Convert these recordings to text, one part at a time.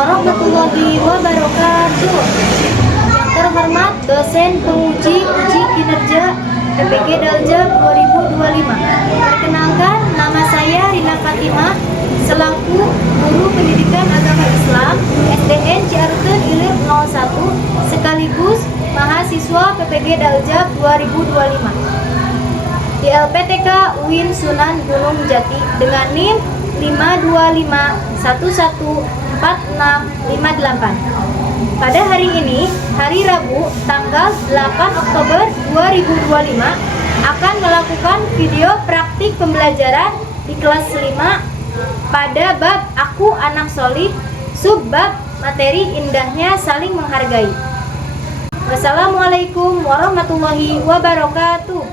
warahmatullahi wabarakatuh. Yang terhormat dosen penguji uji kinerja PPG Daljab 2025. Perkenalkan, nama saya Rina Fatimah selaku Guru Pendidikan Agama Islam SDN Ciaruten Ilir 01 sekaligus mahasiswa PPG Daljab 2025 di LPTK UIN Sunan Gunung Jati dengan NIM 525114658. Pada hari ini, hari Rabu, tanggal 8 Oktober 2025, akan melakukan video praktik pembelajaran di kelas 5 pada bab Aku Anak Solih, subbab materi indahnya saling menghargai. Wassalamualaikum warahmatullahi wabarakatuh.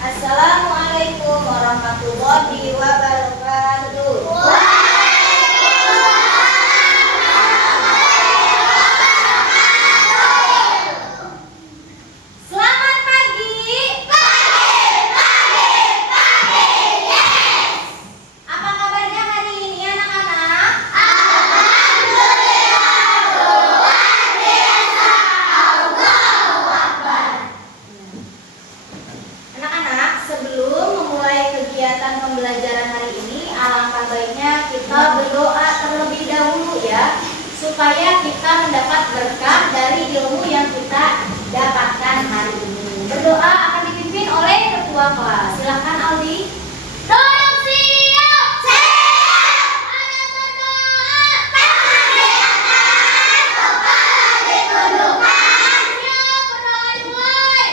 Assalamualaikum warahmatullahi wabarakatuh. Selamat pagi. Yes. Apa kabarnya hari ini anak-anak? Alhamdulillah, luar biasa. Allahu Akbar. Anak-anak, sebelum memulai kegiatan pembelajaran hari ini, alangkah baiknya kita berdoa terlebih dahulu ya, supaya kita mendapat berkah dari ilmu yang kita dapatkan hari ini. Berdoa akan dipimpin oleh ketua kelas. Silakan Aldi. Duduk siap. Siap. Ada berdoa. Tangan di atas, kepala ditundukkan. Siap, berdoa dimulai.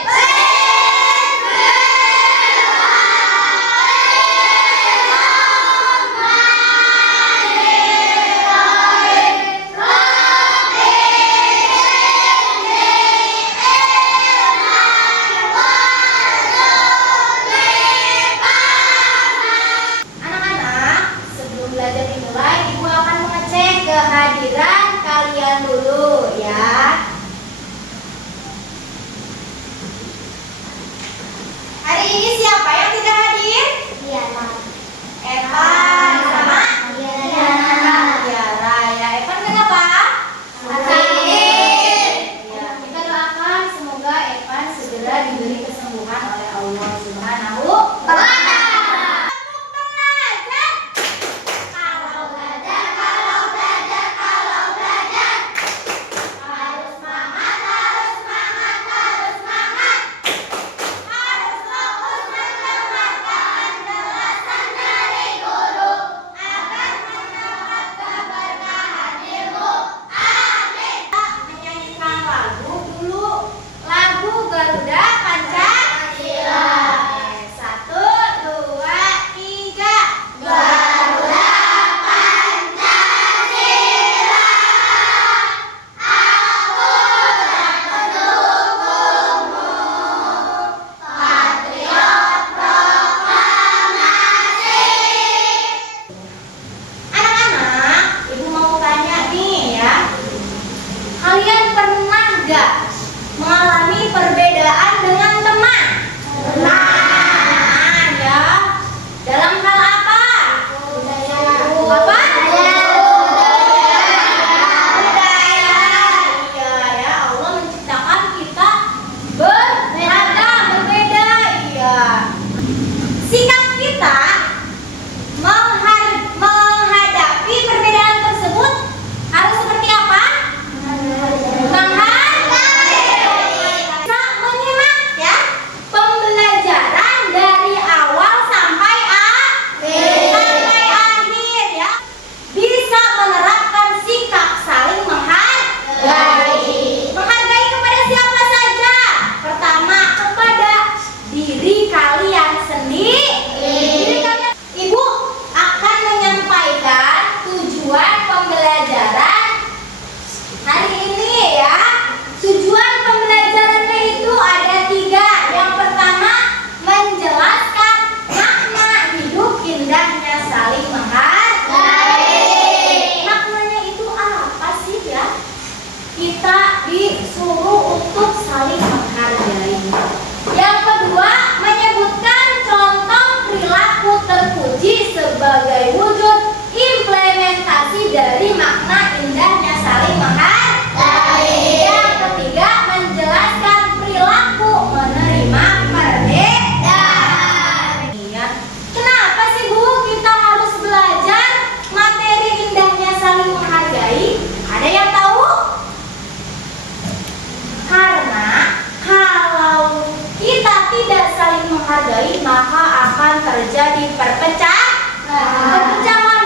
akan terjadi perpecahan,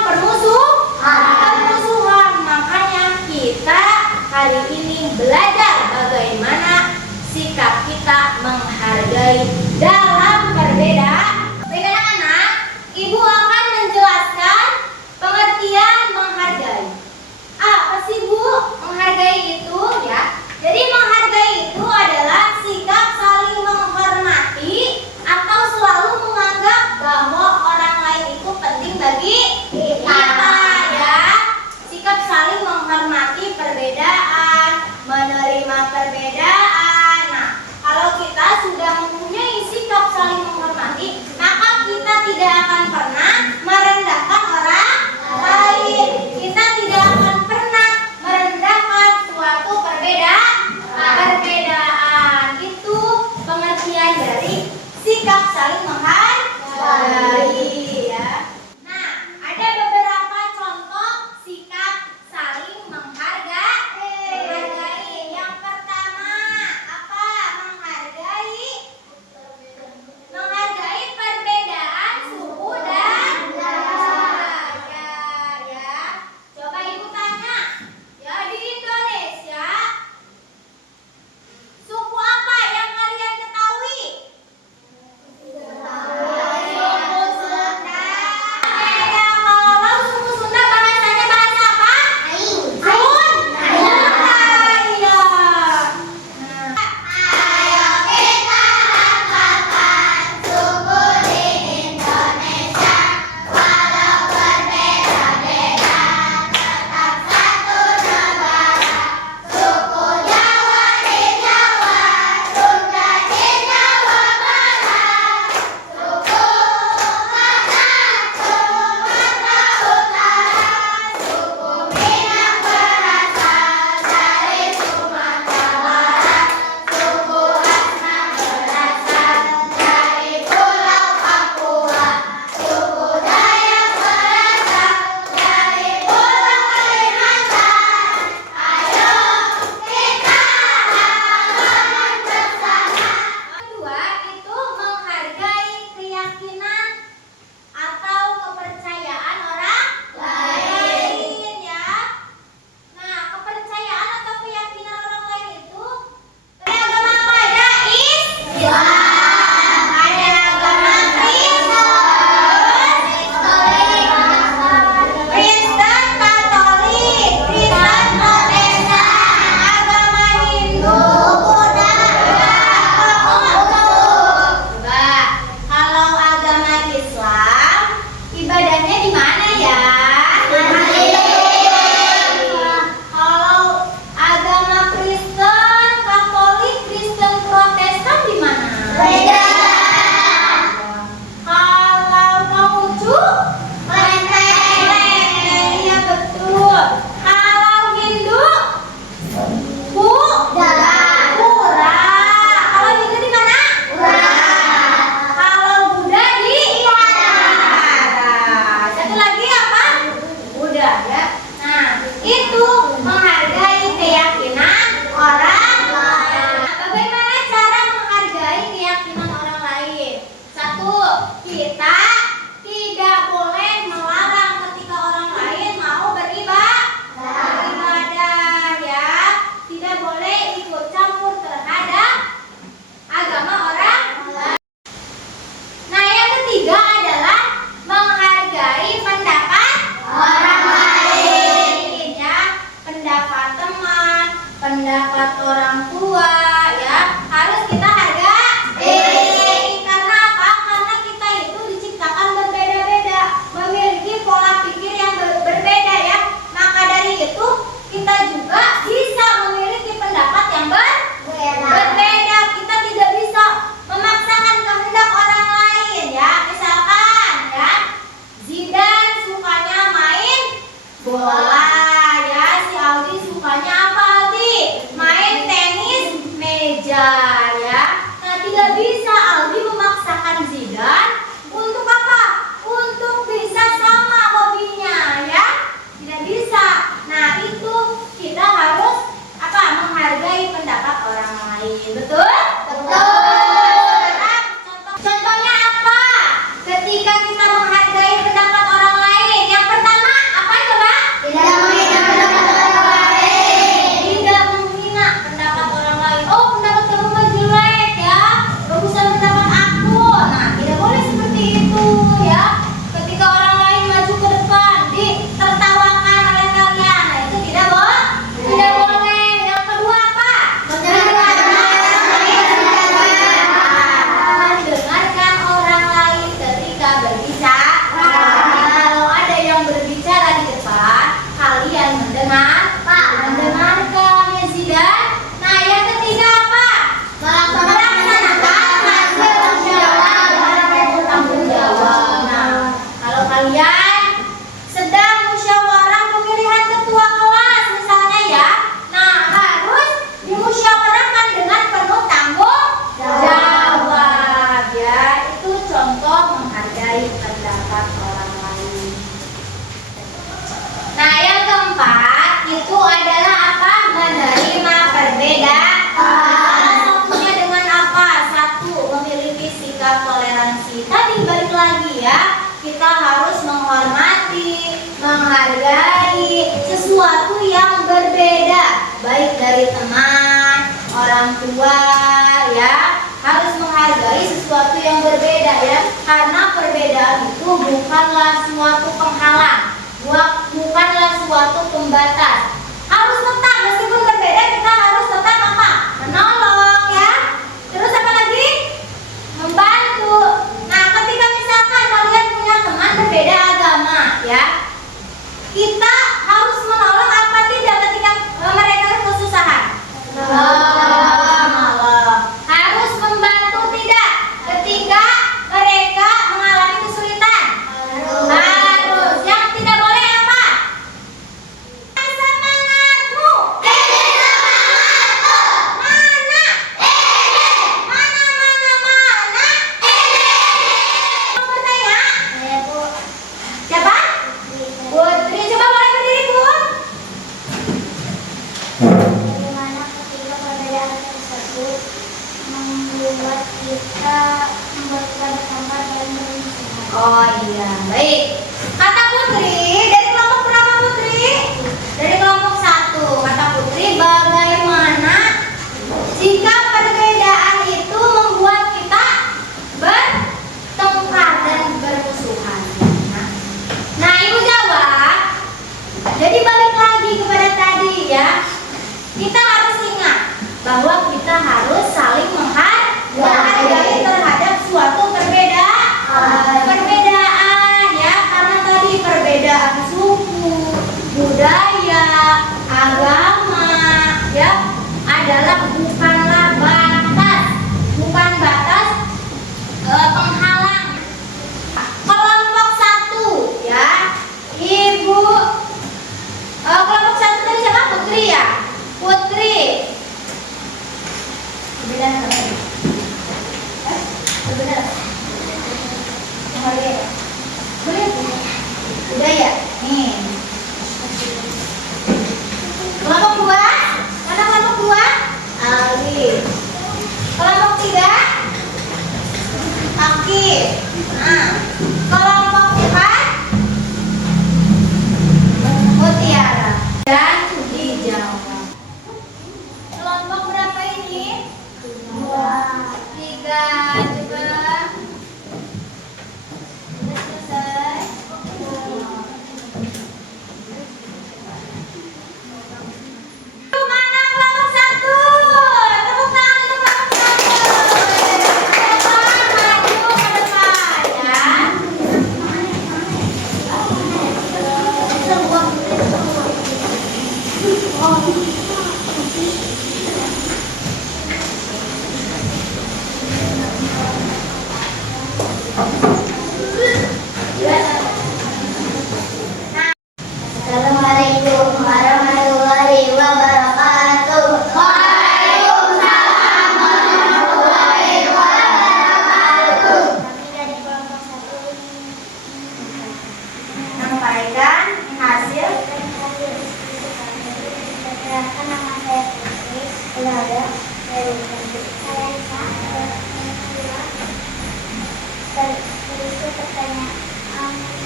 permusuhan. Makanya kita hari ini belajar bagaimana sikap kita menghargai dalam perbedaan. Baik anak-anak, Ibu akan menjelaskan pengertian menghargai. Apa sih Bu menghargai itu ya? Jadi menghargai itu adalah sikap saling menghormati atau selalu menganggap bahwa orang lain itu penting bagi kita ya. Sikap saling menghormati perbedaan, menerima perbedaan. Nah, kalau kita sudah mempunyai sikap saling menghormati, maka kita tidak akan pernah merendahkan orang lain. Kita tidak akan pernah merendahkan suatu perbedaan. Itu pengertian dari sikap saling menghargai ya. Nah, ada beberapa contoh sikap saling menghargai. Yang pertama, apa? Menghargai perbedaan suku dan belajar ya. Coba Ibu tanya, ya di Indonesia suku apa yang kalian ketahui? Suku Sunda. Beda. Kalau suku Sunda bahasanya bahasa apa? Sunda. Iya. Ayo kita rapatkan suku di Indonesia. Walau berbeda-beda, tetap satu negara. Suku Jawa di Jawa, Sunda di Jawa Barat, suku Batak, Sumatera Utara, suku Minang berasal dari Sumatera Barat, suku Asmat berasal dari Pulau Papua, suku Dayak berasal dari Pulau Kalimantan. Ayo kita lawan bersama. Kedua itu menghargai keyakinan atau kepercayaan orang lain ya. Nah, kepercayaan atau keyakinan orang lain itu ada agama apa aja? Islam, ada agama Kristen, Katolik, Kristen Protestan, agama Hindu, Buddha, Coba, kalau agama Islam ibadahnya di mana ya? Kalau agama Kristen, Katolik, Kristen Protestan di mana? Kalau Konghucu? Iya betul. Kalau Hindu? Pura. Kalau Hindu di mana? Kalau Buddha di Wihara. Satu lagi apa? Buddha ya. Nah, itu menghargai keyakinan orang lain. Bagaimana cara menghargai keyakinan orang lain? Satu, kita tidak boleh melarang ketika orang lain mau beribadah ya. Tidak boleh ikut campur terhadap agama orang lain. Nah, yang ketiga adalah menghargai pendapat orang lain ya. Pendapat teman, pendapat orang tua ya. Harus kita hargai. Karena apa? Karena kita itu diciptakan ketika kita menghargai pendapat orang lain. Yang pertama, apa coba? Tidak menghina pendapat orang lain. Tidak menghina pendapat orang lain. Oh, pendapat kamu mah jelek ya. Bagusan pendapat aku. Nah, tidak boleh seperti itu ya. Ketika orang lain maju ke depan, ditertawakan oleh kalian. Nah, itu tidak boleh. Tidak boleh. Yang kedua apa? Mendengarkan orang lain ketika berbicara. Kalau ada yang berbicara di depan, kalian mendengarkan ya Zidan. Nah, yang ketiga apa? Melaksanakan hasil tanggung jawab. Nah, kalau kalian sedang musyawarah pemilihan ketua kelas misalnya ya, nah harus dimusyawarahkan dengan penuh tanggung jawab ya. Itu contoh menghargai pendapat orang lain. Nah, yang keempat itu adalah apa? Menerima perbedaan. Salah satunya dengan apa? Satu, memiliki sikap toleransi. Tadi balik lagi ya, kita harus menghormati, menghargai sesuatu yang berbeda, baik dari teman, orang tua ya. Harus menghargai sesuatu yang berbeda ya, karena perbedaan itu bukanlah suatu penghalang, bukanlah suatu pembatas. Harus tetap, meskipun berbeda kita harus tetap apa? Menolong ya. Terus apa lagi? Membantu. Nah, ketika misalkan kalian punya teman berbeda agama ya, kita harus menolong apa tidak ketika mereka kesusahan? Harus membantu tidak ketika mereka mengalami kesulitan? Harus. Yang tidak boleh apa? Semangatmu. Mana? Mana? Mau bertanya? Siapa? Putri, coba boleh berdiri, Bu. Bagaimana ketika perbedaan tersebut membuat kita bertambah dan bermusuhan? Oh iya, baik. Kata Putri, dari kelompok berapa Putri? Dari kelompok 1. Kata Putri, bagaimana jika perbedaan itu membuat kita bertengkar dan bermusuhan? Nah, Ibu jawab. Jadi balik lagi kepada tadi ya. Kita harus ingat bahwa kita harus saling menghargai terhadap suatu perbedaan ya, karena tadi perbedaan suku, budaya, agama ya adalah bukan batas penghalang. Kelompok 1 ya, Ibu kelompok 1 tadi siapa? Putri ya? Putri. Perbedaan apa tadi? Perbedaan. Budaya. Nih. Kelompok 2. Mana kelompok 2? Ali. Kelompok 3. Aki. Nah. Kelompok 4. Mutiara. Dan dijawab. Kelompok berapa ini? 3. Coba. Sudah selesai. Mana kelompok 1? Tepuk tangan untuk kelompok 1. Maju ke depan ya.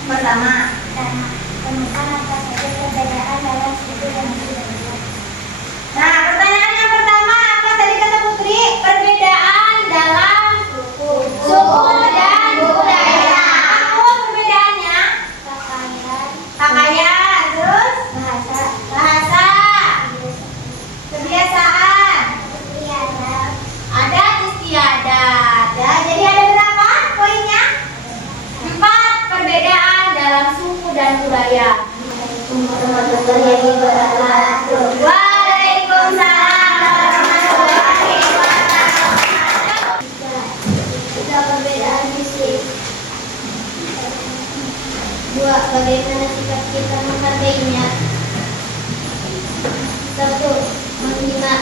Pertama, Temukan apa saja perbedaan dalam suku dan budaya. nah pertanyaan yang pertama apa tadi kata Putri? Perbedaan dalam suku dan budaya. Apa perbedaannya? Pakaian, Pakaian, terus bahasa, bahasa, kebiasaan, istiadat, adat istiadat. Ya, jadi ada berapa poinnya? 4 perbedaan dalam suku dan budaya. warahmatullahi wabarakatuh. Waalaikumsalam warahmatullahi wabarakatuh. Tiga perbedaan fisik. 2. Bagaimana sikap kita menghargainya? 1. Menghina.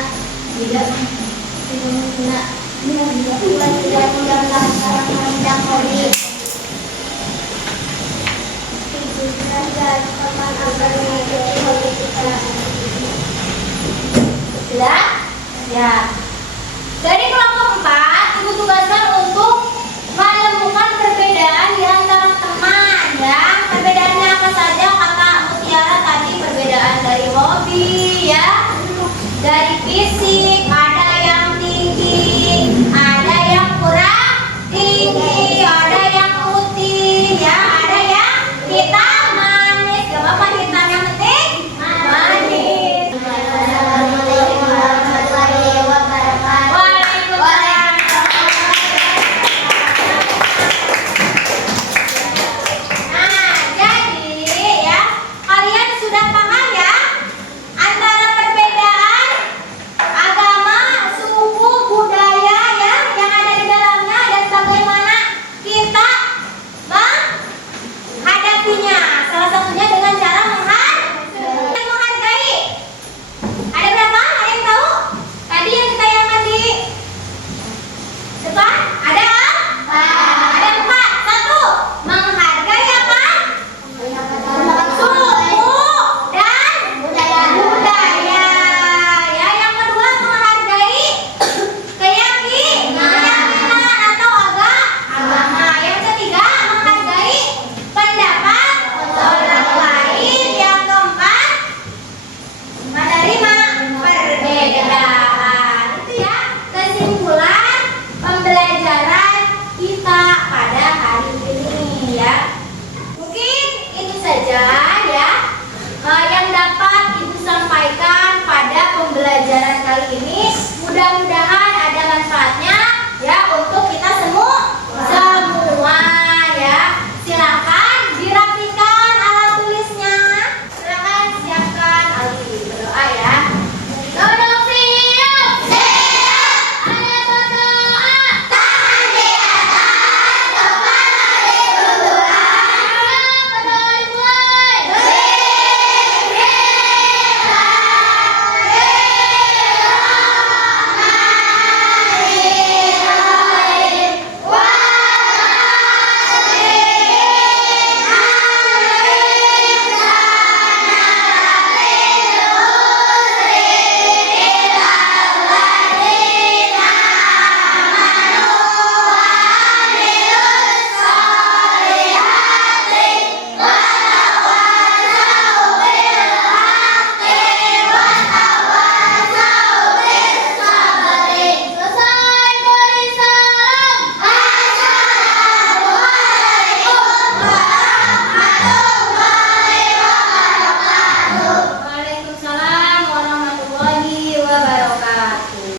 Tidak menghina. 2. Tidak menganggap orang memandang hobi. 3. Belajar kapan agar mengikuti hobi kita. Sudah? Ya. Dari kelompok 4, Ibu tugaskan untuk